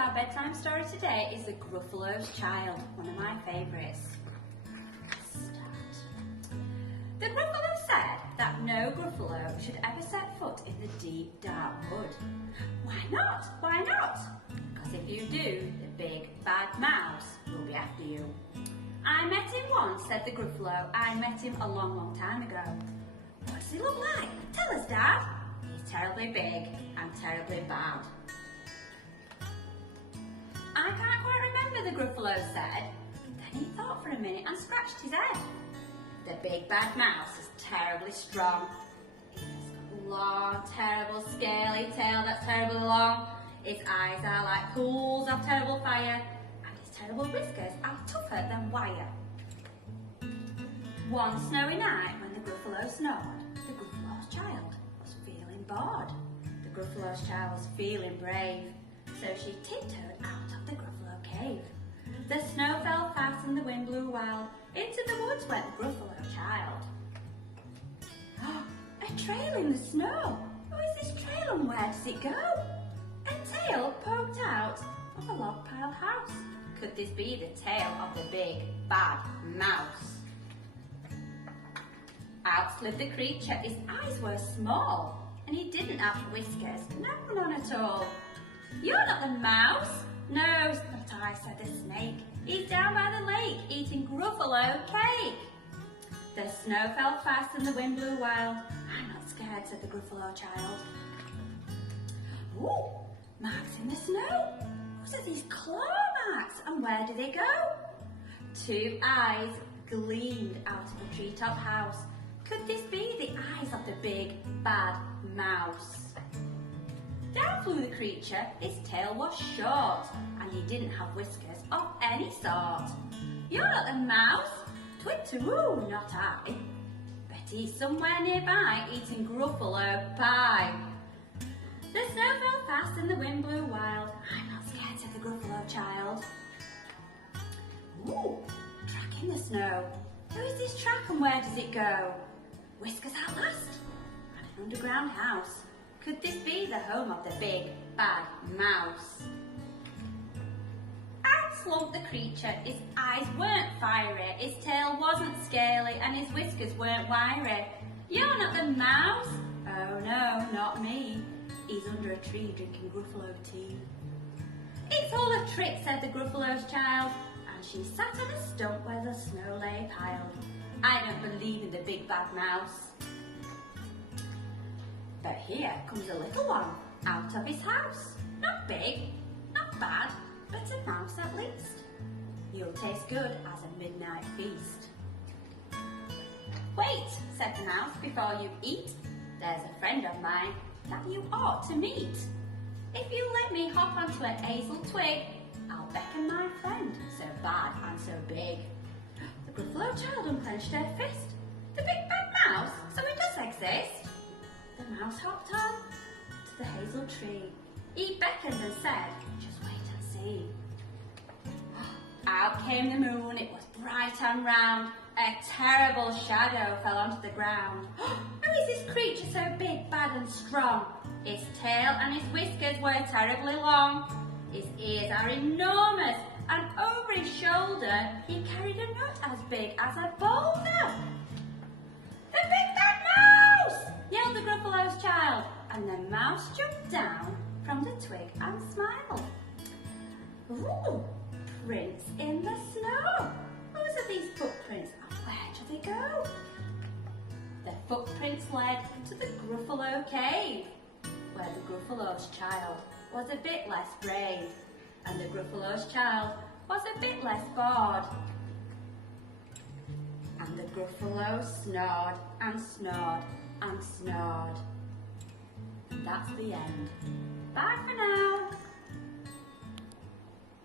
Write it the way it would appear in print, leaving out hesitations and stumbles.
our bedtime story today is The Gruffalo's Child, one of my favourites. The Gruffalo said that no Gruffalo should ever set foot in the deep, dark wood. Why not? Why not? Because if you do, the big, bad mouse will be after you. I met him once, said the Gruffalo. I met him a long, long time ago. What does he look like? Tell us, Dad. He's terribly big and terribly bad. I can't quite remember, the Gruffalo said. Then he thought for a minute and scratched his head. The big bad mouse is terribly strong. He has a long, terrible, scaly tail that's terribly long. His eyes are like pools of terrible fire, and his terrible whiskers are tougher than wire. One snowy night when the Gruffalo snored, the Gruffalo's child was feeling bored. The Gruffalo's child was feeling brave, so she tiptoed out of the Gruffalo cave. The snow fell fast and the wind blew wild. Into the woods went the Gruffalo child. Oh, a trail in the snow. What is this trail and where does it go? A tail poked out of a log pile house. Could this be the tail of the big bad mouse? Out slid the creature. His eyes were small and he didn't have whiskers. No, none at all. You're not the mouse. No, not I, said the snake. He's down by the lake eating Gruffalo cake. The snow fell fast and the wind blew wild. I'm not scared, said the Gruffalo child. Ooh, marks in the snow. What are these claw marks and where do they go? Two eyes gleamed out of the treetop house. Could this be the eyes of the big bad mouse? Down flew the creature. His tail was short and he didn't have whiskers of any sort. You're not the mouse. Twit-to-woo, not I. But he's somewhere nearby eating Gruffalo pie. The snow fell fast and the wind blew wild. I'm not scared, said the Gruffalo child. Ooh, track in the snow. Who is this track and where does it go? Whiskers at last. And an underground house. Could this be the home of the big bad mouse? Out slumped the creature. His eyes weren't fiery, his tail wasn't scaly, and his whiskers weren't wiry. You're not the mouse? Oh no, not me. He's under a tree drinking Gruffalo tea. It's all a trick, said the Gruffalo's child, and she sat on a stump where the snow lay piled. I don't believe in the big bad mouse. But here comes a little one out of his house. Not big, not bad, but a mouse at least. You'll taste good as a midnight feast. Wait, said the mouse, before you eat. There's a friend of mine that you ought to meet. If you let me hop onto a hazel twig, I'll beckon my friend, so bad and so big. The Gruffalo child unclenched her fist. The big bad mouse, so it does exist. The mouse hopped on to the hazel tree. He beckoned and said, just wait and see. Out came the moon, it was bright and round. A terrible shadow fell onto the ground. Who is this creature so big, bad and strong? His tail and his whiskers were terribly long. His ears are enormous, and over his shoulder he carried a nut as big as a boulder. The big bad mouse! Yelled the Gruffalo's child, and the mouse jumped down from the twig and smiled. Ooh, prints in the snow. Whose are these footprints and where do they go? The footprints led to the Gruffalo cave, where the Gruffalo's child was a bit less brave, and the Gruffalo's child was a bit less bored. And the Gruffalo snored and snored and snored. And that's the end. Bye for now.